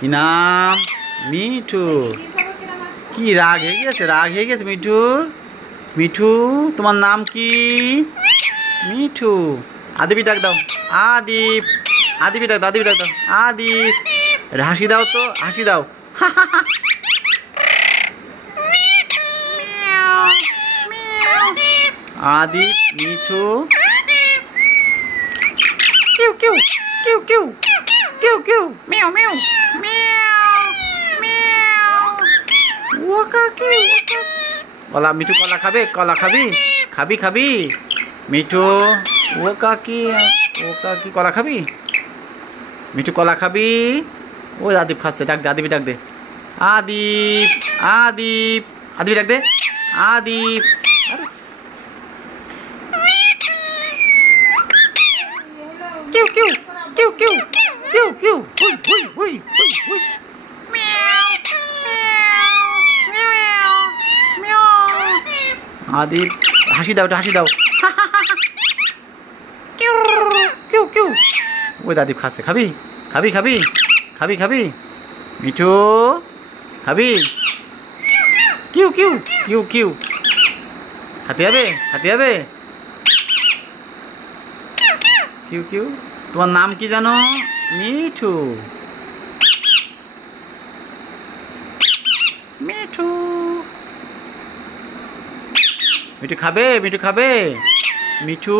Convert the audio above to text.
কি নাম? মিঠু। কি রাগ হয়ে গেছে? রাগ হয়ে গেছে মিঠুর? মিঠু, তোমার নাম কি? মিঠু। আদিবি ডাক দাও। আদিপ। আদিবি ডাক দাও, আদিবি ডাক দাও। আদিপ। হাসি দাও তো, হাসি দাও। আদিপ, মিঠু। কিউ কিউ কিউ কিউ কিউ কিউ মিউ মিউ কলা। মিঠু কলা খাবে? কলা খাবি? খাবি খাবি? মিঠু ও কাকি, ও কাকি কলা খাবি? মিঠু কলা খাবি? ও আদিপ খাচ্ছে, ডাক দে, আদিবি ডাক দে। আদিপ। আদিপ। আদিবি ডাক দে। আদিপ। কিউ কিউ কিউ কিউ কিউ কিউ হুই হুই হুই হুই হুই। আদিপ হাসি দাও, হাসি দাও। কিউ কিউ কিউ। ওই দাদিপ খাচ্ছে, খাবি? খাবি খাবি? খাবি খাবি? মিঠু খাবি? কিউ কিউ কিউ কিউ। খাতে যাবে? খাতে যাবে? কিউ কিউ। তোমার নাম কি জানো? মিঠু। মিঠু। মিঠু খাবে? মিঠু খাবে? মিঠু।